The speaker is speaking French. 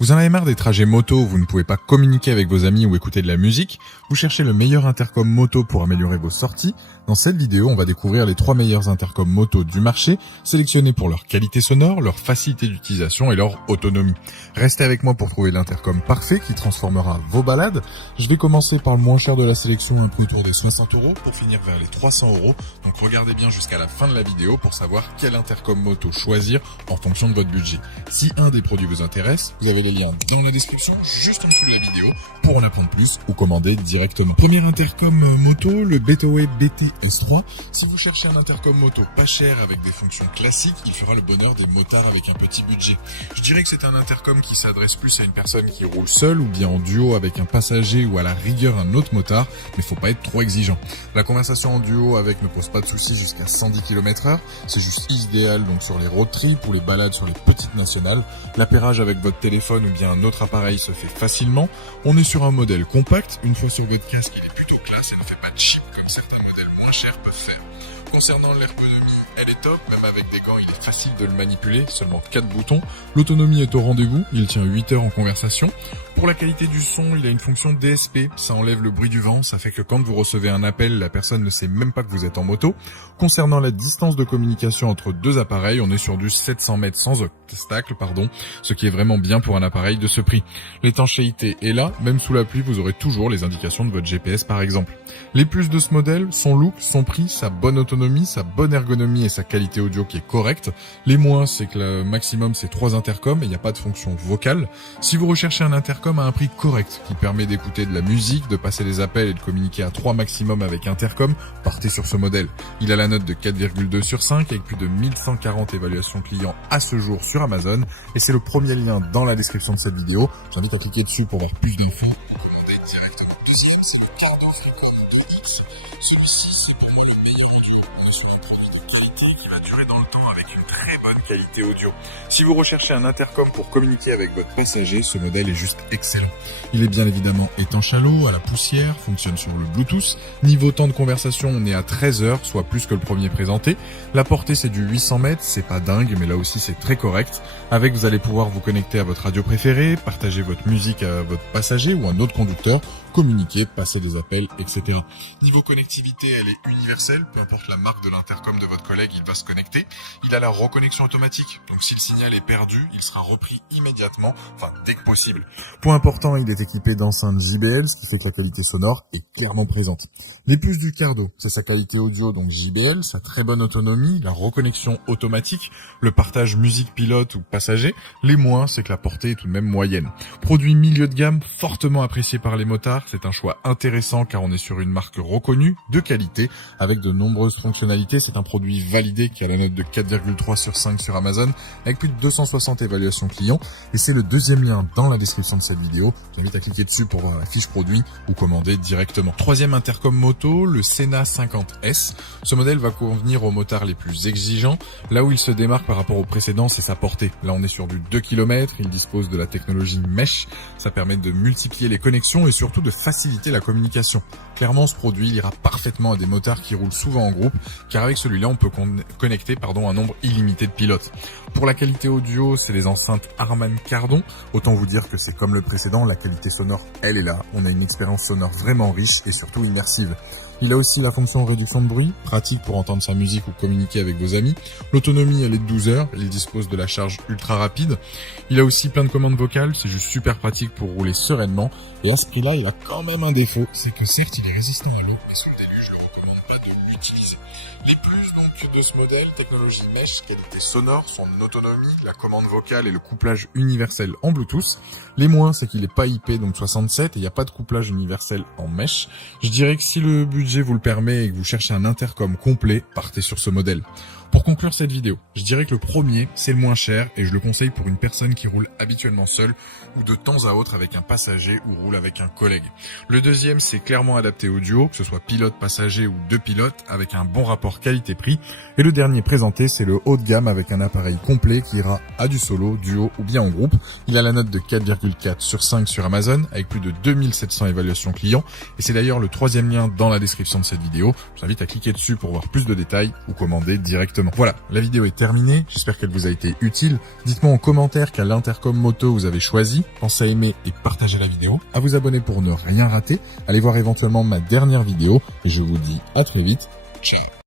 Vous en avez marre des trajets moto où vous ne pouvez pas communiquer avec vos amis ou écouter de la musique? Vous cherchez le meilleur intercom moto pour améliorer vos sorties? Dans cette vidéo, on va découvrir les 3 meilleurs intercoms moto du marché, sélectionnés pour leur qualité sonore, leur facilité d'utilisation et leur autonomie. Restez avec moi pour trouver l'intercom parfait qui transformera vos balades. Je vais commencer par le moins cher de la sélection, un peu autour des 60 € pour finir vers les 300 €. Donc regardez bien jusqu'à la fin de la vidéo pour savoir quel intercom moto choisir en fonction de votre budget. Si un des produits vous intéresse, vous avez les liens dans la description, juste en dessous de la vidéo, pour en apprendre plus ou commander directement. Premier intercom moto, le Betaway BT-S3. Si vous cherchez un intercom moto pas cher avec des fonctions classiques, il fera le bonheur des motards avec un petit budget. Je dirais que c'est un intercom qui s'adresse plus à une personne qui roule seule ou bien en duo avec un passager ou à la rigueur un autre motard, mais faut pas être trop exigeant. La conversation en duo avec ne pose pas de soucis jusqu'à 110 km/h, c'est juste idéal donc sur les road trips ou les balades sur les petites nationales. L'appairage avec votre téléphone ou bien un autre appareil se fait facilement. On est sur un modèle compact, une fois sur votre casque il est plutôt classe et ne fait pas de chip comme certains modèles moins chers peuvent faire. Concernant l'ergonomie, elle est top, même avec des gants il est facile de le manipuler, seulement 4 boutons. L'autonomie est au rendez-vous, il tient 8 heures en conversation. Pour la qualité du son, il a une fonction DSP, ça enlève le bruit du vent, ça fait que quand vous recevez un appel, la personne ne sait même pas que vous êtes en moto. Concernant la distance de communication entre deux appareils, on est sur du 700 mètres sans obstacle, ce qui est vraiment bien pour un appareil de ce prix. L'étanchéité est là, même sous la pluie, vous aurez toujours les indications de votre GPS par exemple. Les plus de ce modèle, son look, son prix, sa bonne autonomie, sa bonne ergonomie et sa qualité audio qui est correcte. Les moins, c'est que le maximum c'est 3 intercoms et il n'y a pas de fonction vocale. Si vous recherchez un intercom à un prix correct qui permet d'écouter de la musique, de passer des appels et de communiquer à 3 maximum avec intercom, partez sur ce modèle. Il a la note de 4,2 sur 5 avec plus de 1140 évaluations clients à ce jour sur Amazon et c'est le premier lien dans la description de cette vidéo. J'invite à cliquer dessus pour voir plus d'infos ou commander directement. Deuxième, c'est le Cardo Freecore 2X. Celui-ci, c'est pour moi le meilleur audio. On est sur un produit de qualité qui va durer dans le temps avec une très bonne qualité audio. Si vous recherchez un intercom pour communiquer avec votre passager, ce modèle est juste excellent. Il est bien évidemment étanche à l'eau, à la poussière, fonctionne sur le Bluetooth. Niveau temps de conversation, on est à 13 heures, soit plus que le premier présenté. La portée, c'est du 800 mètres, c'est pas dingue, mais là aussi c'est très correct. Avec, vous allez pouvoir vous connecter à votre radio préférée, partager votre musique à votre passager ou un autre conducteur, communiquer, passer des appels, etc. Niveau connectivité, elle est universelle, peu importe la marque de l'intercom de votre collègue, il va se connecter. Il a la reconnexion automatique, donc si le signal est perdu, il sera repris immédiatement, dès que possible. Point important, il est équipé d'enceintes JBL, ce qui fait que la qualité sonore est clairement présente. Les plus du Cardo, c'est sa qualité audio, donc JBL, sa très bonne autonomie, la reconnexion automatique, le partage musique pilote ou passager. Les moins, c'est que la portée est tout de même moyenne. Produit milieu de gamme, fortement apprécié par les motards, c'est un choix intéressant car on est sur une marque reconnue, de qualité, avec de nombreuses fonctionnalités. C'est un produit validé qui a la note de 4,3 sur 5 sur Amazon, avec plus de 260 évaluations clients. Et c'est le deuxième lien dans la description de cette vidéo. J'invite à cliquer dessus pour voir la fiche produit ou commander directement. Troisième intercom moto, le Sena 50S. Ce modèle va convenir aux motards les plus exigeants. Là où il se démarque par rapport au précédent, c'est sa portée. Là, on est sur du 2 km. Il dispose de la technologie Mesh. Ça permet de multiplier les connexions et surtout de faciliter la communication. Clairement, ce produit il ira parfaitement à des motards qui roulent souvent en groupe, car avec celui-là, on peut connecter un nombre illimité de pilotes. Pour la qualité audio, c'est les enceintes Harman Kardon. Autant vous dire que c'est comme le précédent, la qualité sonore, elle est là. On a une expérience sonore vraiment riche et surtout immersive. Il a aussi la fonction réduction de bruit, pratique pour entendre sa musique ou communiquer avec vos amis. L'autonomie, elle est de 12 heures. Il dispose de la charge ultra rapide. Il a aussi plein de commandes vocales. C'est juste super pratique pour rouler sereinement. Et à ce prix-là, il a quand même un défaut. C'est que certes, il est résistant à l'eau, mais sous le déluge, je ne recommande pas de l'utiliser. Les plus donc de ce modèle, technologie Mesh, qualité sonore, son autonomie, la commande vocale et le couplage universel en Bluetooth. Les moins, c'est qu'il est pas IP, donc 67, et il n'y a pas de couplage universel en Mesh. Je dirais que si le budget vous le permet et que vous cherchez un intercom complet, partez sur ce modèle. Pour conclure cette vidéo, je dirais que le premier, c'est le moins cher et je le conseille pour une personne qui roule habituellement seule ou de temps à autre avec un passager ou roule avec un collègue. Le deuxième, c'est clairement adapté audio, que ce soit pilote, passager ou deux pilotes, avec un bon rapport rapport qualité-prix. Et le dernier présenté, c'est le haut de gamme avec un appareil complet qui ira à du solo, duo ou bien en groupe. Il a la note de 4,4 sur 5 sur Amazon avec plus de 2700 évaluations clients. Et c'est d'ailleurs le troisième lien dans la description de cette vidéo. Je t'invite à cliquer dessus pour voir plus de détails ou commander directement. Voilà, la vidéo est terminée. J'espère qu'elle vous a été utile. Dites-moi en commentaire quel intercom moto vous avez choisi. Pensez à aimer et partager la vidéo, à vous abonner pour ne rien rater. Allez voir éventuellement ma dernière vidéo et je vous dis à très vite. Ciao.